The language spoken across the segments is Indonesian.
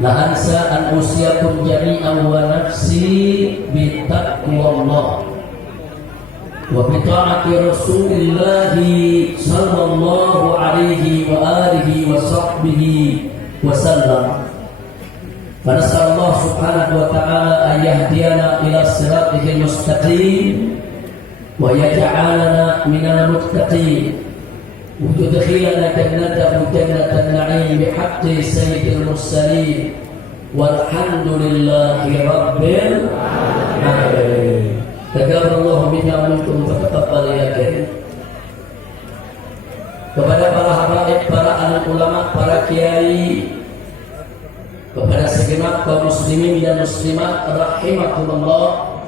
La ansa an usiyakum jami'an wa nafsi bitaqwallah wa bi ta'ati Rasulillah sallallahu alaihi wa alihi wa sahbihi wa sallam. Fanas'al Allah subhanahu wa ta'ala an yahdiyana ila siratil mustaqim wa yaj'alana minal muttaqin wa yudkhilana jannatahu jannatan na'im bihaqqi sayyidil mursalin walhamdulillahi rabbil alamin. Taqabbalallahu minna wa minkum taqabbal ya karim. Kepada para habaib, para alim ulama, para kiai, kepada segenap kaum muslimin dan muslimat rahimakumullah,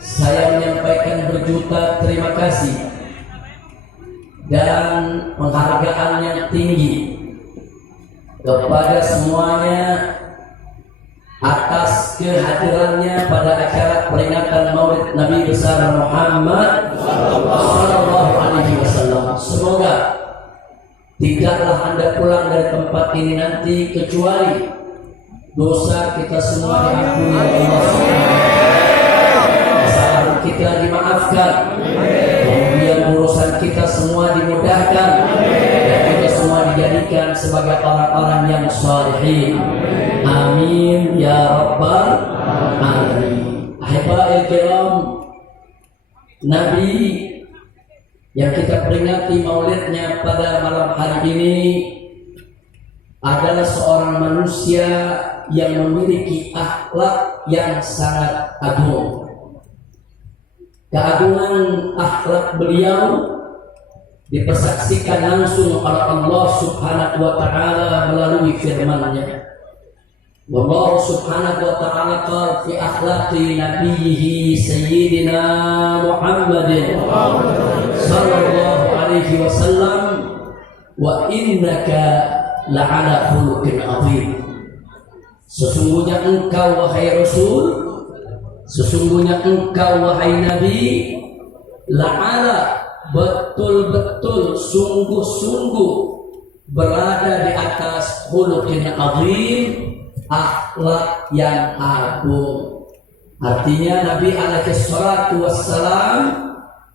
saya menyampaikan berjuta terima kasih dan penghargaan yang tinggi kepada semuanya atas kehadirannya pada acara peringatan Maulid Nabi besar Muhammad sallallahu alaihi wasallam. Semoga tidaklah Anda pulang dari tempat ini nanti kecuali dosa kita semua diampuni oleh Allah Subhanahu. Kesalahan kita dimaafkan, kemudian urusan kita semua dimudahkan, dan kita semua dijadikan sebagai orang-orang yang shalihin. Amin ya rabbal alamin. Ahibail kiram, Nabi yang kita peringati maulidnya pada malam hari ini adalah seorang manusia yang memiliki akhlak yang sangat agung. Keagungan akhlak beliau dipersaksikan langsung oleh Allah Subhanahu wa ta'ala melalui firman-Nya. Wallahu subhanahu wa ta'ala qala fi akhlaqi nabiyhi sayyidina Muhammadin sallallahu alaihi wasallam wa innaka la'ala khuluqin azim. Sesungguhnya engkau wahai Rasul, sesungguhnya engkau wahai Nabi, la'ala betul-betul sungguh-sungguh berada di atas khuluqin azim, akhlak yang agung. Artinya Nabi alaihi salatu wassalam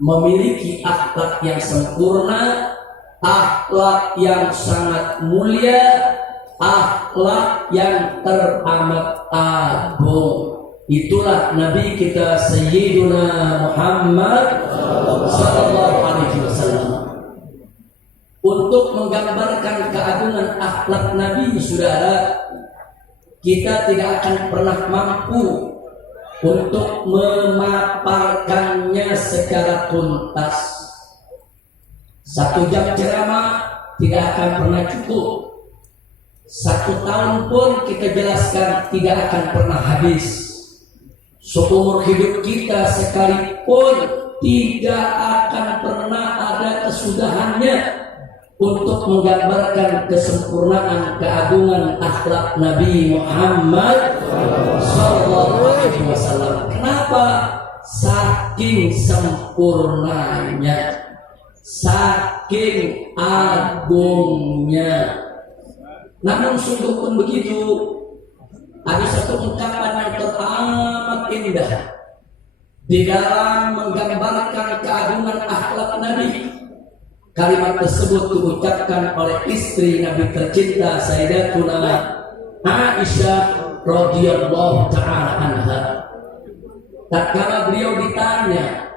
memiliki akhlak yang sempurna, akhlak yang sangat mulia, akhlak yang teramat agung. Itulah Nabi kita Sayyiduna Muhammad sallallahu alaihi wasallam. Untuk menggambarkan keagungan akhlak Nabi, saudara, kita tidak akan pernah mampu untuk memaparkannya secara tuntas. 1 jam ceramah tidak akan pernah cukup. 1 tahun pun kita jelaskan tidak akan pernah habis. Seumur hidup kita sekalipun tidak akan pernah ada kesudahannya untuk menggambarkan kesempurnaan keagungan akhlak Nabi Muhammad sallallahu alaihi wasallam. Kenapa? Saking sempurnanya, saking agungnya. Namun sungguh pun begitu, ada satu ungkapan yang teramat indah di dalam menggambarkan keagungan akhlak Nabi. Kalimat tersebut diucapkan oleh istri Nabi tercinta Sayyidatuna Aisyah radhiyallahu ta'ala anha. Tatkala beliau ditanya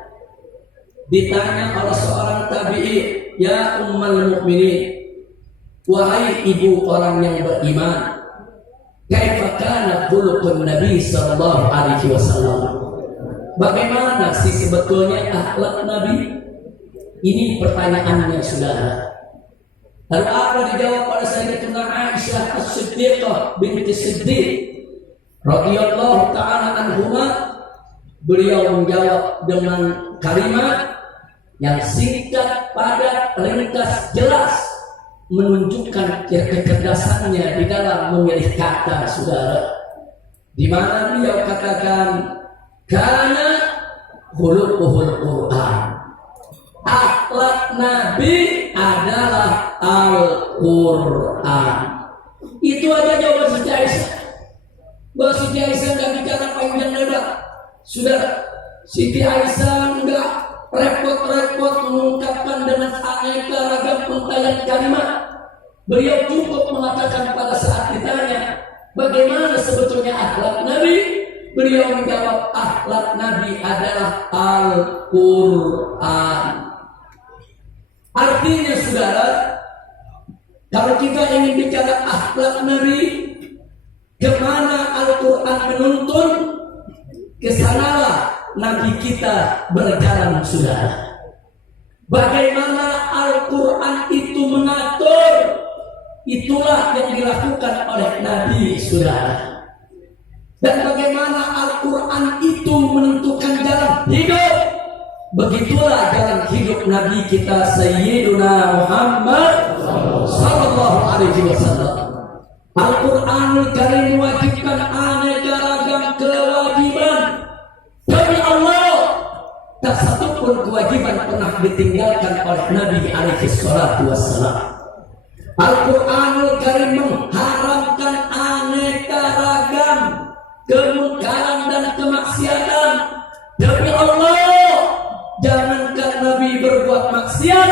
oleh seorang tabi'i, ya ummul mukminin, wahai ibu orang yang beriman, kaifa kana khuluqun Nabi sallallahu alaihi wasallam? Bagaimana sih sebetulnya akhlak Nabi? Ini pertanyaannya, saudara. Lalu apa dijawab oleh Sayyidatuna Aisyah As-Siddiqah binti Siddiq radhiyallahu ta'ala anhuma? Beliau menjawab dengan kalimat yang singkat, padat, ringkas, jelas, menunjukkan kecerdasannya di dalam memilih kata, saudara. Di mana beliau katakan, kana khuluquhul Qur'an. Akhlak Nabi adalah Al-Quran. Itu aja jawaban secara Bahwa Siti Aisyah nggak bicara panjang lebar. Sudah, Siti Aisyah nggak repot-repot mengungkapkan dengan aneka ragam untayan kalimat. Beliau cukup mengatakan pada saat ditanya, bagaimana sebetulnya akhlak Nabi? Beliau menjawab, akhlak Nabi adalah Al-Quran. Artinya saudara, kalau kita ingin bicara akhlak Nabi, kemana Al-Quran menuntun, kesanalah Nabi kita berjalan saudara. Bagaimana Al-Quran itu mengatur, itulah yang dilakukan oleh Nabi saudara. Dan bagaimana Al-Quran itu menentukan jalan hidup, begitulah jalan hidup Nabi kita Sayyiduna Muhammad sallallahu alaihi wasallam. Al-Quranul Karim mewajibkan aneka ragam kewajiban. Demi Allah, tak satu pun kewajiban pernah ditinggalkan oleh Nabi alaihi salatu wassalam. Al-Quranul Karim mengharamkan aneka ragam kemungkaran dan kemaksiatan. Demi Allah, jangankan Nabi berbuat maksiat,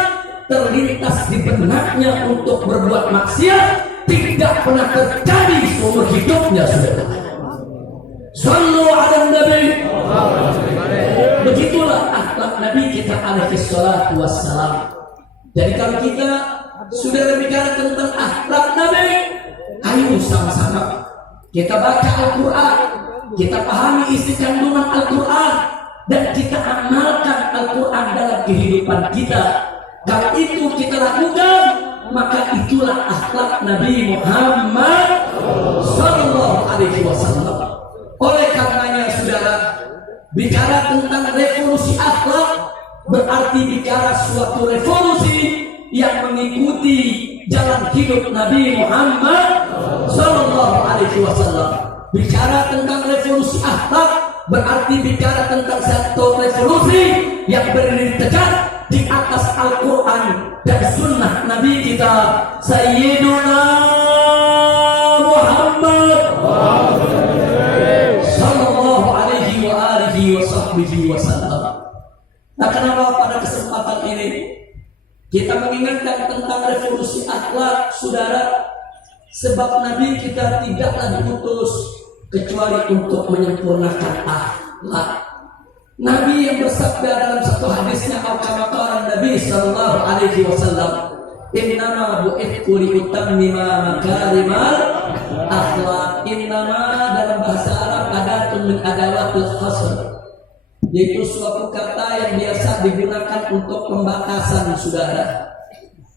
terlintas di benaknya untuk berbuat maksiat tidak pernah terjadi seumur hidupnya saudara. Sallu ala Nabi. Begitulah akhlak Nabi kita alaihi salatu wassalam. Jadi kalau kita sudah berbicara tentang akhlak Nabi, ayo sama-sama kita baca Al-Quran, kita pahami isi kandungan Al-Quran, dan kita amalkan Al-Quran dalam kehidupan kita. Kalau itu kita lakukan, maka itulah akhlak Nabi Muhammad sallallahu alaihi wasallam. Oleh karenanya saudara, bicara tentang revolusi akhlak berarti bicara suatu revolusi yang mengikuti jalan hidup Nabi Muhammad sallallahu alaihi wasallam. Bicara tentang revolusi akhlak berarti bicara tentang satu revolusi yang berdiri tegak di atas Al-Quran dan sunnah Nabi kita Sayyiduna Muhammad sallallahu alaihi wa alihi wa sahbihi wasallam. Nah, kenapa pada kesempatan ini kita mengingatkan tentang revolusi akhlak saudara? Sebab Nabi kita tidaklah diutus kecuali untuk menyempurnakan akhlak. Nabi yang bersabda dalam satu hadisnya, al-kamaqaran Nabi sallallahu alaihi wasallam, innama bu'ithtu liutammima makarimal akhlak. Innama dalam bahasa Arab adatun min adawatil khasr, yaitu suatu kata yang biasa digunakan untuk pembatasan saudara.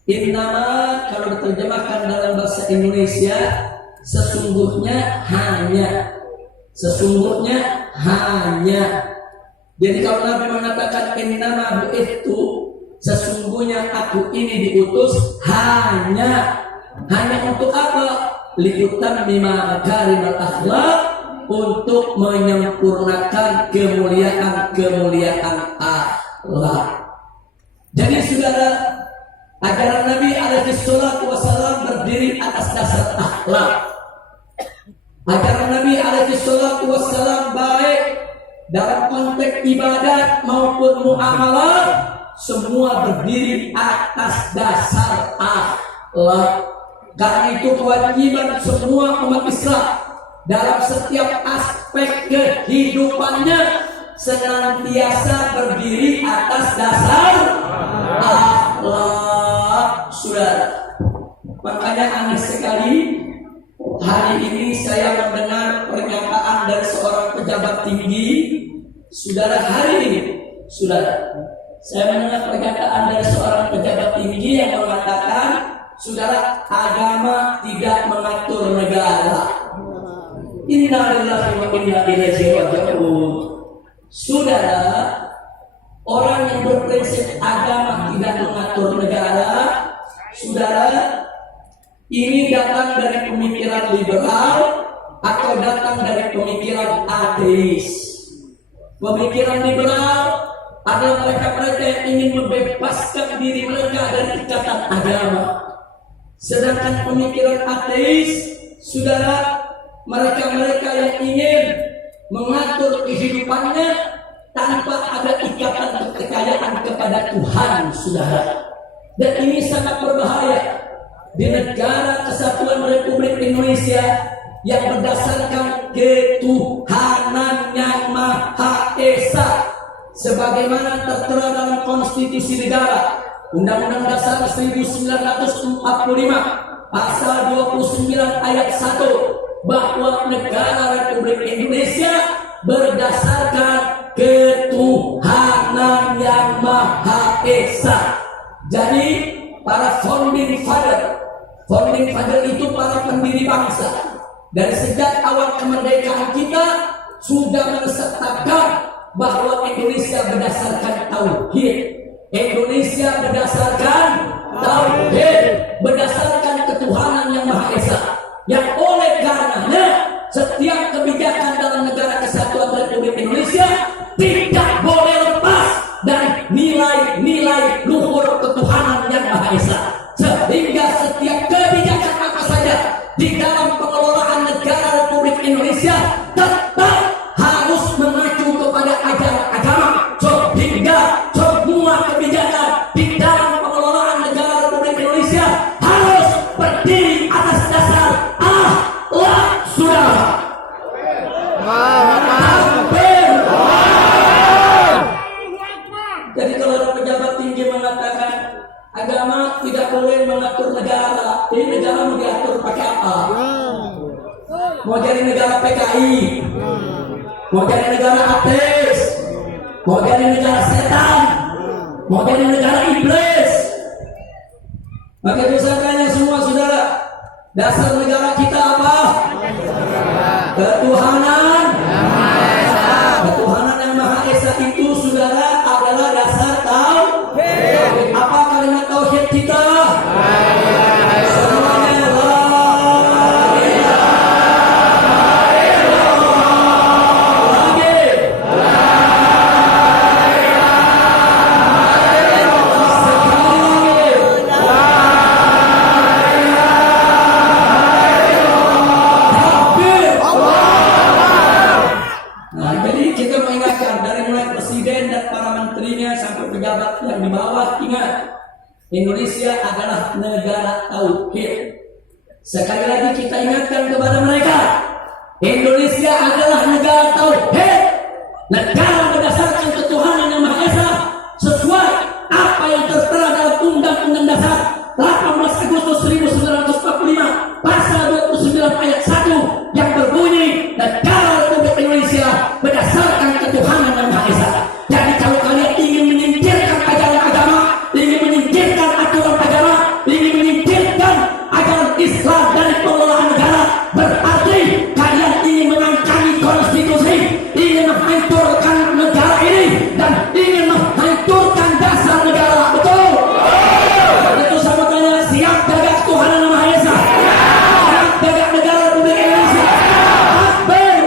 Innama kalau diterjemahkan dalam bahasa Indonesia, sesungguhnya hanya. Sesungguhnya hanya. Jadi kalau Nabi mengatakan innama bu'ithtu, sesungguhnya aku ini diutus hanya untuk apa? Liutammima makarimal akhlak, untuk menyempurnakan kemuliaan akhlak. Jadi saudara, ajaran Nabi alaihi salatu wasallam berdiri atas dasar akhlak. Ajaran Nabi alaihi salatu wasallam baik dalam konteks ibadat maupun muamalah, semua berdiri atas dasar akhlak. Karena itu kewajiban semua umat Islam dalam setiap aspek kehidupannya senantiasa berdiri atas dasar akhlak saudara. Makanya aneh sekali, hari ini saya mendengar pernyataan dari seorang pejabat tinggi saudara. Hari ini saudara, saya mendengar pernyataan dari seorang pejabat tinggi yang mengatakan, saudara, agama tidak mengatur negara. Inna lillahi wa inna ilaihi raji'un. Saudara, orang yang berprinsip agama tidak mengatur negara, saudara, ini datang dari pemikiran liberal atau datang dari pemikiran ateis. Pemikiran liberal adalah mereka-mereka yang ingin membebaskan diri mereka dari ikatan agama. Sedangkan pemikiran ateis, saudara, mereka-mereka yang ingin mengatur kehidupannya tanpa ada ikatan kepercayaan kepada Tuhan, saudara. Dan ini sangat berbahaya di negara kesatuan Republik Indonesia yang berdasarkan ketuhanan yang Maha Esa sebagaimana tertera dalam konstitusi negara Undang-Undang Dasar 1945 pasal 29 ayat 1 bahwa negara Republik Indonesia berdasarkan ketuhanan yang Maha Esa. Jadi para founding father itu para pendiri bangsa. Dari sejak awal kemerdekaan kita sudah menetapkan bahwa Indonesia berdasarkan tauhid. Indonesia berdasarkan tauhid, berdasarkan ketuhanan yang Maha Esa. Yang oleh karenanya setiap kebijakan dalam negara kesatuan Republik Indonesia tidak boleh lepas dari nilai-nilai luhur ketuhanan yang Maha Esa. Sehingga setiap kebijakan apa saja di dalam pengelolaan negara Republik Indonesia tetap harus mengacu kepada ajaran agama. Sehingga semua kebijakan di dalam pengelolaan negara Republik Indonesia harus berdiri atas dasar akhlak, saudara. Jadi kalau pejabat tinggi mengatakan agama tidak boleh mengatur negara, ini negara mau diatur pakai apa? Mau jadi negara PKI, mau jadi negara ateis, mau jadi negara setan, mau jadi negara iblis. Maka itu saya tanya semua saudara, dasar negara kita apa? Ketuhanan. Ketuhanan yang Maha Esa itu saudara adalah dasar tauhid. Apa kalimat tauhid kita? Semuanya la ilaha illallah. Lagi. Nah, jadi kita mengingatkan dari mulai presiden dan para menterinya sampai pejabat yang di bawah, ingat, Indonesia adalah negara tauhid. Sekali lagi kita ingatkan kepada mereka, Indonesia adalah negara tauhid, negara berdasarkan ketuhanan yang Maha Esa sesuai apa yang tertera dalam Undang-Undang Dasar 18 Agustus 1945 pasal 29 ayat 1 yang berbunyi negara Republik Indonesia berdasarkan ketuhanan yang Maha Esa. Jadi kalau kalian ingin menyingkirkan ajaran agama, ingin menyingkirkan aturan agama, ingin menyingkirkan ajaran Islam dari pengelolaan negara, berarti kalian ingin mengangkangi konstitusi, ingin menghancurkan negara ini dan ingin menghancurkan dasar negara. Betul? Itu sama tanya, siap jaga ketuhanan yang Maha Esa? Siap jaga negara Republik Indonesia? Takbir!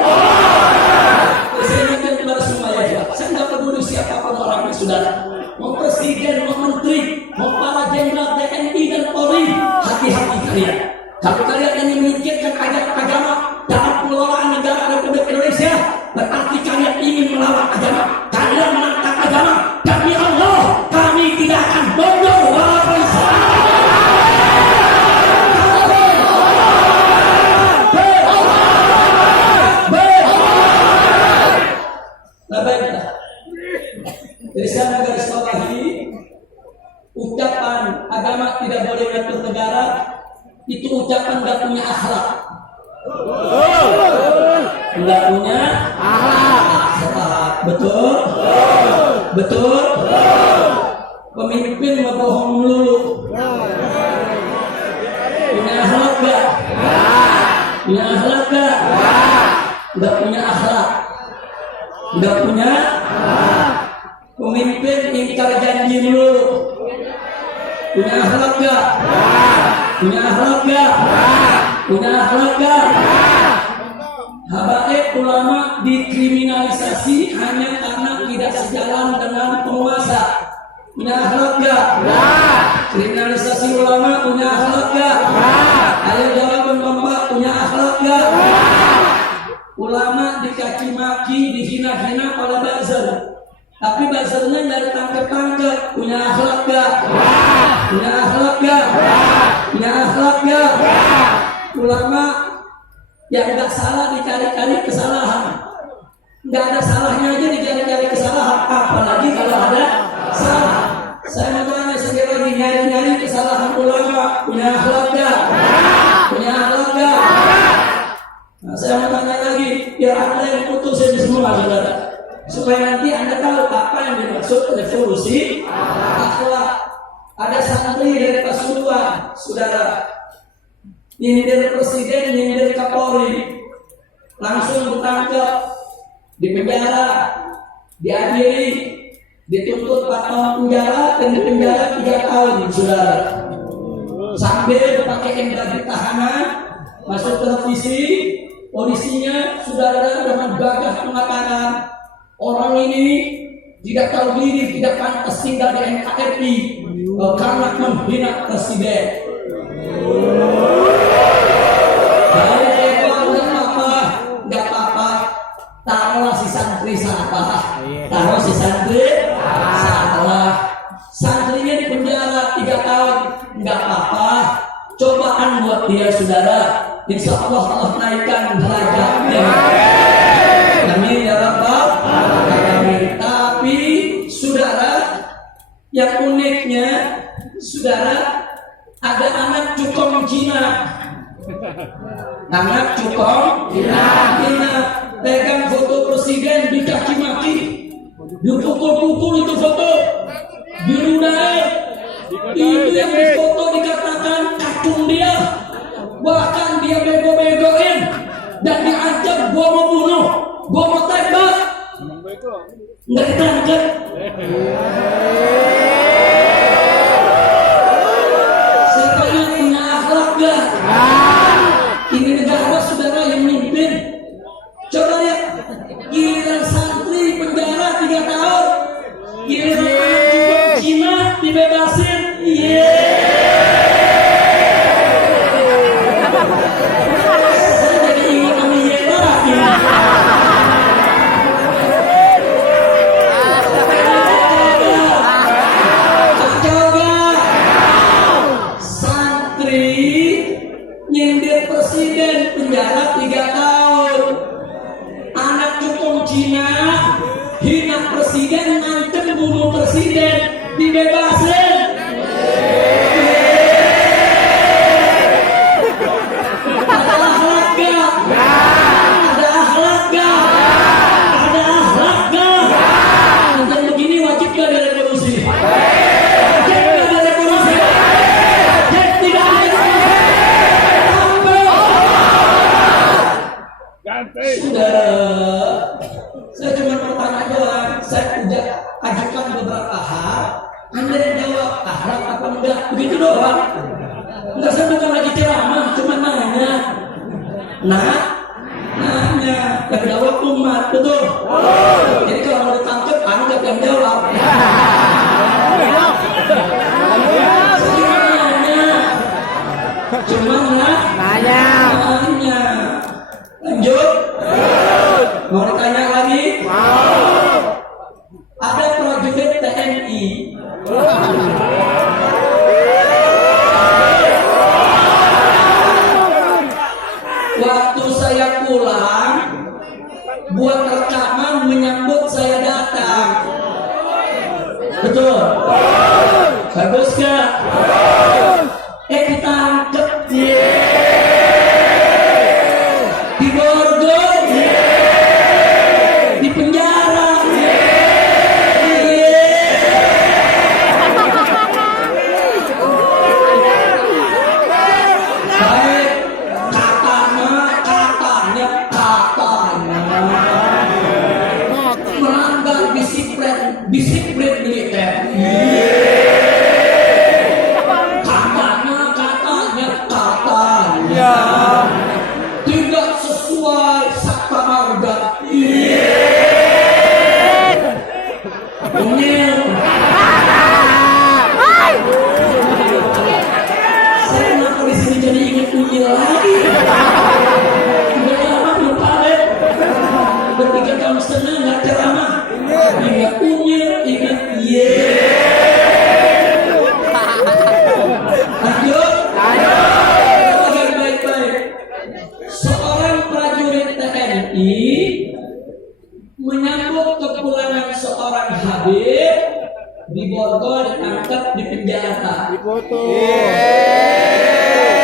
Saya ingatkan kepada semua ya, saya tidak peduli siapapun orangnya saudara, mau presiden, mau menteri, mau para jenderal TNI dan Polri, hati-hati kalian. Kalau kalian ingin menyingkirkan ajaran agama dalam pengelolaan negara Republik Indonesia, berarti kalian ingin melawan agama, kalian menentang agama. Demi Allah, kami tidak akan mundur walaupun Jadi saya garis bawahi, ucapan agama tidak boleh ngatur negara itu ucapan gak punya akhlak. Gak punya akhlak. Betul? Betul? Pemimpin ngebohong melulu. Punya akhlak gak? Punya akhlak gak? Gak punya akhlak. Gak punya pemimpin ingkar janji dulu. Punya akhlak gak? Punya akhlak gak? Punya akhlak gak? Habaib ulama dikriminalisasi hanya karena tidak sejalan dengan penguasa. Punya akhlak gak? Kriminalisasi ulama punya akhlak gak? Ayo jawab Bapak, punya akhlak gak? ulama dicaci maki, dihina-hina oleh buzzer. Tapi buzzernya nggak ditangkep-tangkep. Punya akhlak gak? Punya akhlak gak? Punya akhlak gak? Ulama yang nggak salah dicari-cari kesalahan. Nggak ada salahnya aja dicari-cari kesalahan. Apalagi kalau ada salah. Saya mau tanya sekali lagi, nyari-nyari kesalahan ulama. Punya akhlak gak? Punya akhlak gak? Nah, saya mau tanya lagi, biar Anda yang putusin semua, saudara, supaya nanti Anda tahu apa yang dimaksud revolusi akhlak. Ada santri dari Pasuruan, saudara, nyindir presiden, nyindir Kapolri, langsung ditangkap, dipenjara, diadili, dituntut 4 tahun penjara dan dipenjara 3 tahun, saudara. Sambil pakai gaji tahanan, masuk televisi. Polisinya saudara dengan gagah mengatakan orang ini tidak tahu diri, tidak pantas tinggal di NKRI karena menghina presiden. Nggak apa-apa, taruhlah si santri salah, taruh si santri salah, santrinya di penjara 3 tahun, nggak apa-apa, cobaan buat dia, saudara. Insya Allah naikkan derajatnya. Amin ya Rabbal Alamin. Tapi saudara, yang uniknya, saudara, ada anak cukong Cina. Anak cukong Cina pegang foto presiden dicaci maki, dipukul-pukul itu foto, diludahin. Itu yang difoto dikatakan kacung dia. Bahkan dia bego-begoin dan diancam, gua mau bunuh, gua mau tembak, nggak ditangkap. Siapanya punya akhlak gak? Ini negara saudara yang mimpin. Coba lihat, giliran santri penjara 3 tahun, giliran anak juga Cina dibebasin. Nyindir presiden penjara 3 tahun, anak cukong Cina hina presiden, ngancem bunuh presiden, dibebasin. Ada akhlak gak? Ada akhlak gak? Ada akhlak gak? Dan begini wajib gak direvolusi? Saudara, saya cuma bertanya doang. Saya udah ajukan beberapa hal, Anda yang jawab akhlak apa enggak, begitu doang. Enggak, saya bukan lagi ceramah, cuma nanya. Nanya, yang jawab umat, betul? Jadi kalau mau ditangkap, Anda yang jawab. Cuma nanya. Lanjut. Mau ditanya lagi? Ada prajurit TNI. Waktu saya pulang, buat rekaman menyambut saya datang. Betul? Bagus gak? Ditangkep. TNI menyambut kepulangan seorang Habib di Bogor, ditangkap di penjara.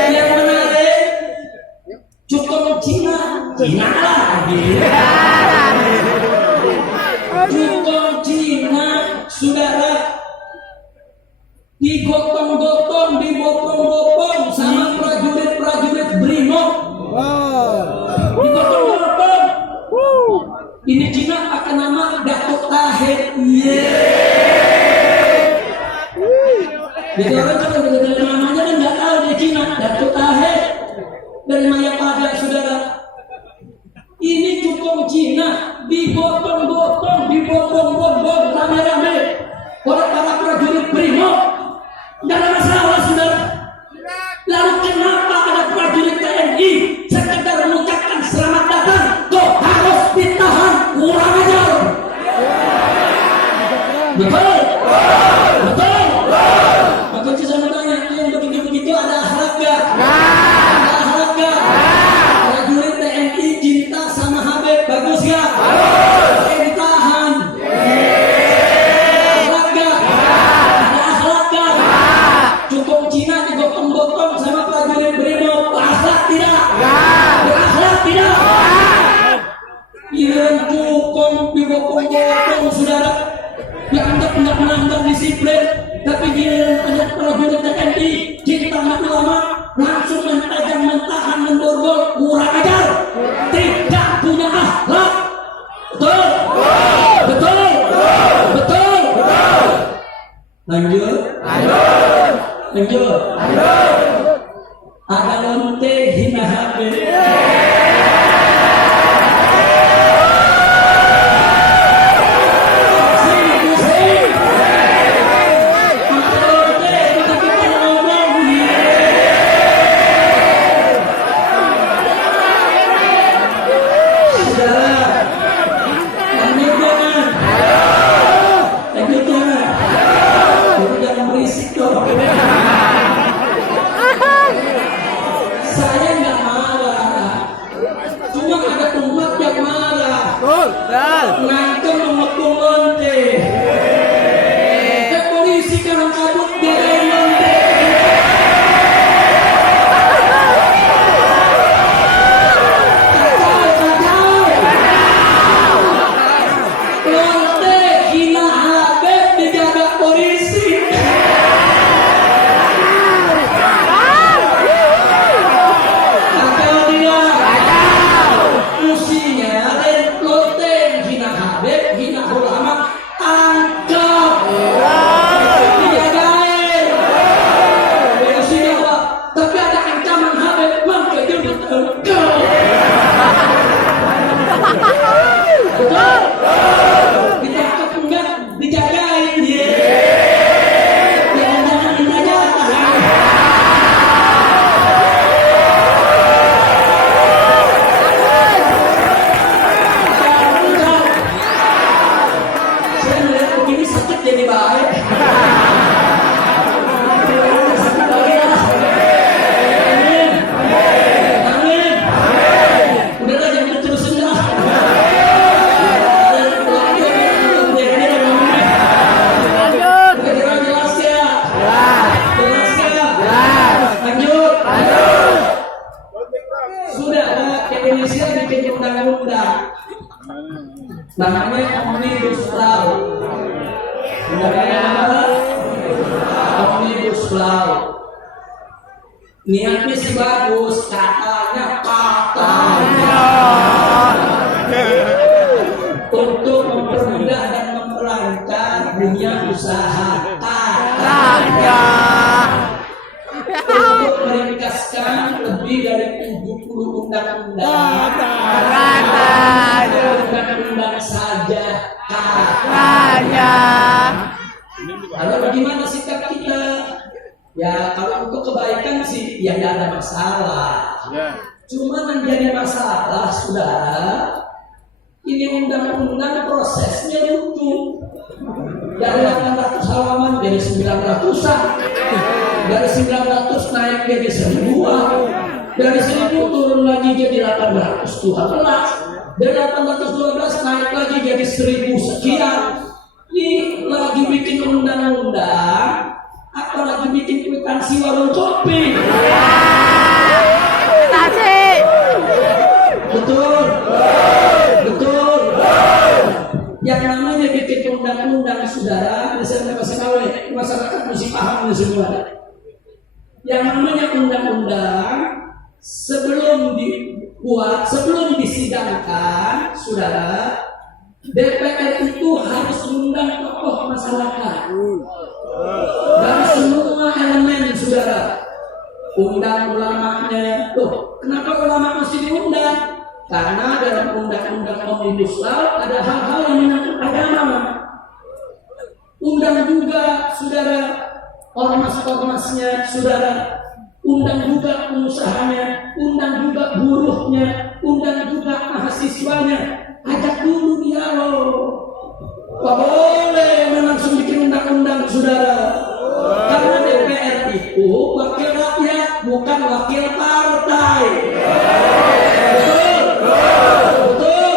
Yang menarik, cukup Cina lagi. Cukup Cina, saudara, digotong-gotong, dibopong-bopong sama prajurit-prajurit BRIMOB. Digotong-gotong. Ini Cina pakai nama Datuk Tahir. Jadi orang kalau dari namanya kan nggak tahu dia Cina. Datuk Tahir dari Mayapada, saudara. Ini cukup Cina, digotong-gotong, dibopong-bopong rame-rame oleh para prajurit BRIMOB. Tidak ada masalah, saudara. Lalu kenapa ada prajurit TNI sekedar mengucapkan selamat datang kok harus ditahan? Kurang ajar. Betul? Betul? Maka saya mau tanya, yang begitu-begitu ada akhlak gak? Ada akhlak gak? Prajurit TNI cinta sama Habib, bagus gak? Yang ditahan. Akhlak gak? Ada akhlak gak? Cukup Cina digotong-gotong sama prajurit BRIMOB, akhlak tidak? Berakhlak tidak? Yang cukup digotong-gotong, saudara, dianggap tidak melanggar disiplin, tapi dia ada prajurit TNI cinta mati lama langsung mentajam, mentahan, mendorgol, kurang ajar, tidak punya akhlak. Betul? Betul? Betul? Lanjut? Lanjut? Ada lonte hina Habib. Saya nggak marah, cuma ada umat yang marah. Nangkem mengepung lonte. Polisi kalau kabut dari lonte. Lonte hina Habib dijaga polisi. Namanya Omnibus Law. Omnibus Law. Niatnya sih bagus, katanya untuk mempermudah dan memperlancar dunia usaha, katanya untuk meringkaskan lebih dari 70 undang-undang saja, katanya. Lalu bagaimana sikap kita? Ya kalau untuk kebaikan sih ya tidak ada masalah. Cuma menjadi masalah, saudara, ini undang-undang prosesnya lucu. Dari 800 halaman jadi 900-an, dari 900 naik jadi 1000-an, dari 1000 turun lagi jadi 812. Dari 812 naik lagi jadi 1000 sekian. Ini lagi bikin undang-undang apa lagi bikin kwitansi warung kopi? Betul. Betul. Yang namanya bikin undang-undang, saudara, saya kasih tahu masyarakat mesti paham ini semua. Yang namanya undang-undang sebelum dibuat, sebelum disidangkan, saudara, DPR itu harus mengundang tokoh masyarakat dari semua elemen, saudara. Undang ulamanya. Tuh, kenapa ulama mesti diundang? Karena dalam undang-undang Omnibus Law ada hal-hal yang menyangkut agama. Undang juga, saudara, ormas-ormasnya, saudara. Undang juga pengusahanya, undang juga buruhnya, undang juga mahasiswanya. Ajak dulu dialog. Gak boleh langsung bikin undang-undang, saudara. Karena DPR itu wakil rakyat, bukan wakil partai. Betul? Betul?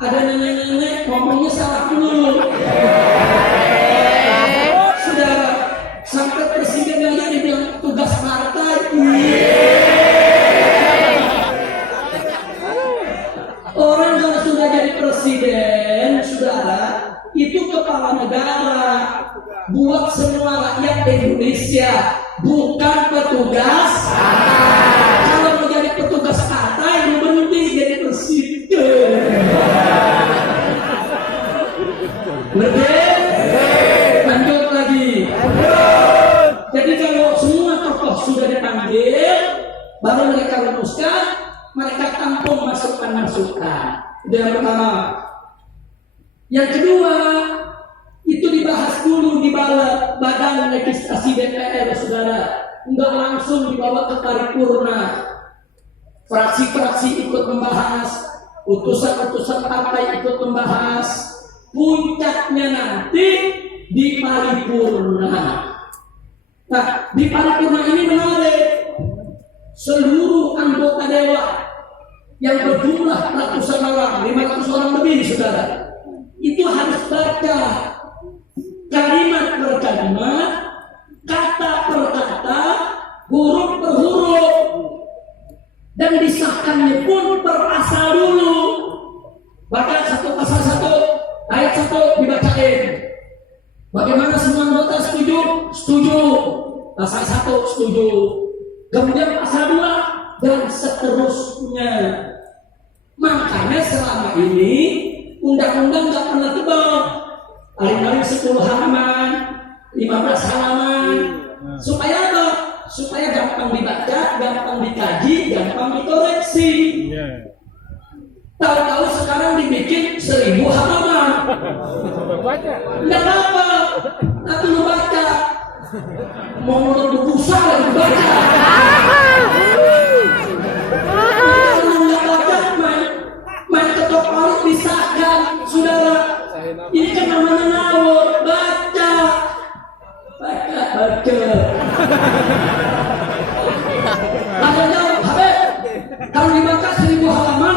Ada nenek-nenek ngomongnya salah dulu. Saudara, sampai presiden aja dibilang tugas partai. Orang kalau sudah jadi presiden, saudara, itu kepala negara, buat semua rakyat Indonesia, bukan petugas partai. Kalau mau jadi petugas partai, lu berhenti jadi presiden. Betul? Lanjut lagi. Jadi kalau semua tokoh sudah dipanggil, baru mereka rumuskan, mereka tampung masukan-masukan. Itu yang pertama. Yang kedua, itu dibahas dulu di badan legislasi DPR, saudara. Enggak langsung dibawa ke paripurna. Fraksi-fraksi ikut membahas, utusan-utusan partai ikut membahas. Puncaknya nanti di paripurna. Nah, di paripurna ini menarik. Seluruh anggota dewan yang berjumlah ratusan orang, 500 orang lebih, saudara, itu harus baca kalimat per kalimat, kata per kata, huruf per huruf, dan disahkannya pun per asal dulu. Baca satu pasal 1 ayat 1 dibacain. Bagaimana semua anggota setuju? Setuju. Pasal 1 setuju. Kemudian pasal 2 dan seterusnya. Makanya selama ini undang-undang nggak pernah tebal. Paling-paling 10 halaman, 15 halaman. Supaya apa? Supaya gampang dibaca, gampang dikaji, gampang dikoreksi. Tahu-tahu sekarang dibikin 1000 halaman. Nggak apa-apa, tapi lu baca. Mau menurut busa lagi baca. Kalau nggak baca, main ketok palu disahkan, saudara. Ini kan namanya ngawur. Baca. Makanya Habib, kalau dibaca 1000 halaman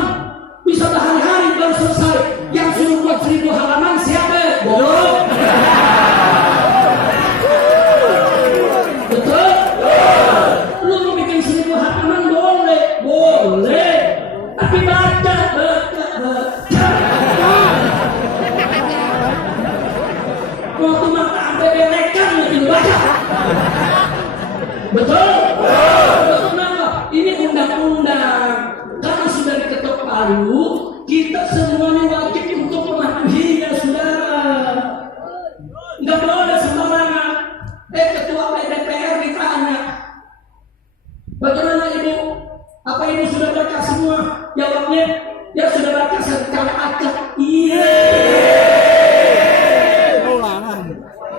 bisa berhari-hari baru selesai. Yang suruh buat 1000 halaman siapa? Bodoh. Betul? Lu mau bikin 1000 halaman boleh. Tapi baca. Waktu mata sampai belekan lagi baca. Betul? Kenapa? Ini undang-undang. Karena sudah diketok palu, kita semuanya wajib untuk mematuhinya, saudara. Nggak boleh sembarangan. Ketua DPR ditanya, bagaimana ibu? Apa ibu sudah baca semua? Jawabnya, ya sudah baca sekali acak. Iya.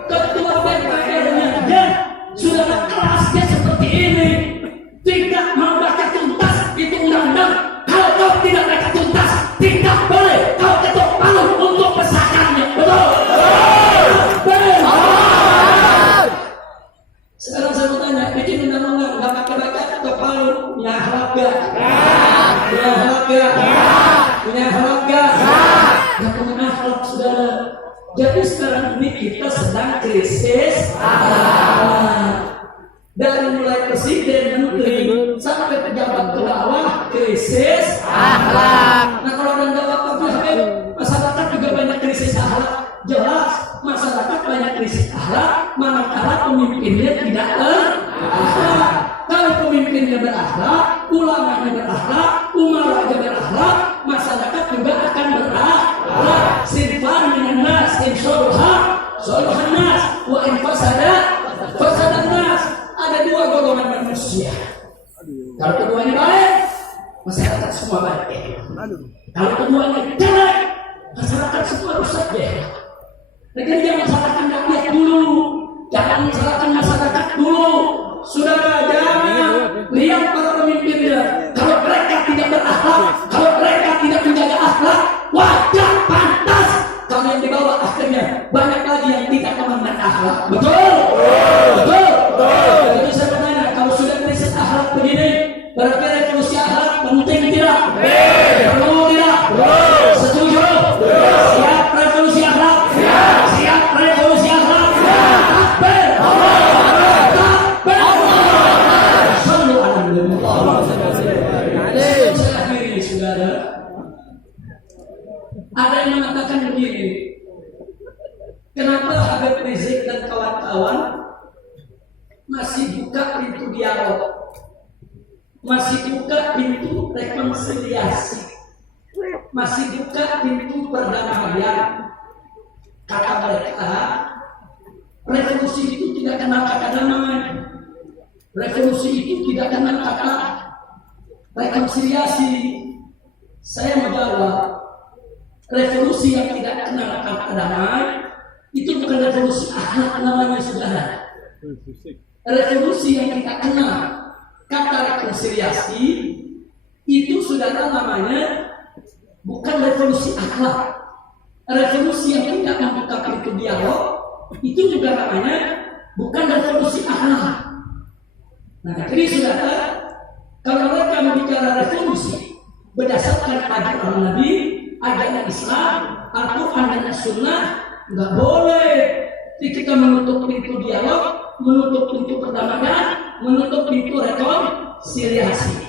Ketua DPR-nya ya sudah kelasnya seperti ini. Tidak mau baca tuntas itu undang-undang. Kalau kau tidak baca tuntas, tidak boleh kau ketok palu untuk pesahkannya. Betul? Sekarang saya mau tanya, bikin undang-undang nggak pakai baca ketok palu, ya halak gak? Ya halak gak? punya akhlak nggak punya akhlak saudara. Jadi sekarang ini kita sedang krisis akhlak. Dari mulai presiden, menteri, sampai pejabat ke bawah, krisis akhlak. Nah kalau ada masyarakat juga banyak krisis akhlak. Jelas, masyarakat banyak krisis akhlak, manakala pemimpinnya tidak berakhlak. Kalau pemimpinnya berakhlak, ulamanya berakhlak, umaranya berakhlak, masyarakat juga akan berakhlak. Sinfan minan nas, in soluhan nas, wa in fasadan nas. Ada dua golongan manusia. Kalau keduanya baik, masyarakat semua baik. Kalau keduanya jelek, masyarakat semua rusak deh. Jadi jangan salahkan rakyat dulu, jangan salahkan masyarakat dulu. Saudara, jangan lihat para pemimpinnya. Kalau mereka tidak berakhlak, kalau mereka tidak menjaga akhlak, wajar pantas kalau yang di bawah akhirnya banyak lagi yang tidak memandang akhlak. Betul? Betul? Jadi saya bertanya, kalau sudah krisis akhlak begini, berarti revolusi akhlak penting tidak? Perlu tidak? Setuju? Siap revolusi akhlak? Siap revolusi akhlak? Takbir! Takbir! Sallu ala Nabi. Saya akhiri, saudara. Ada yang mengatakan begini, kenapa Habib Rizik dan kawan-kawan masih buka pintu dialog, masih buka pintu rekonsiliasi, masih buka pintu perdamaian? Kata mereka, revolusi itu tidak kenal kata damai, revolusi itu tidak kenal kata rekonsiliasi. Saya menjawab, revolusi yang tidak kenal kata damai itu bukan revolusi akhlak namanya, saudara. Revolusi yang tidak kenal kata rekonsiliasi itu, saudara, namanya bukan revolusi akhlak. Revolusi yang tidak membuka pintu dialog itu juga namanya bukan revolusi akhlak. Nah, jadi saudara, kalau mereka berbicara revolusi berdasarkan ajaran Nabi, ajaran Islam, Al-Quran dan As-Sunnah, nggak boleh kita menutup pintu dialog, menutup pintu perdamaian, menutup pintu rekonsiliasi.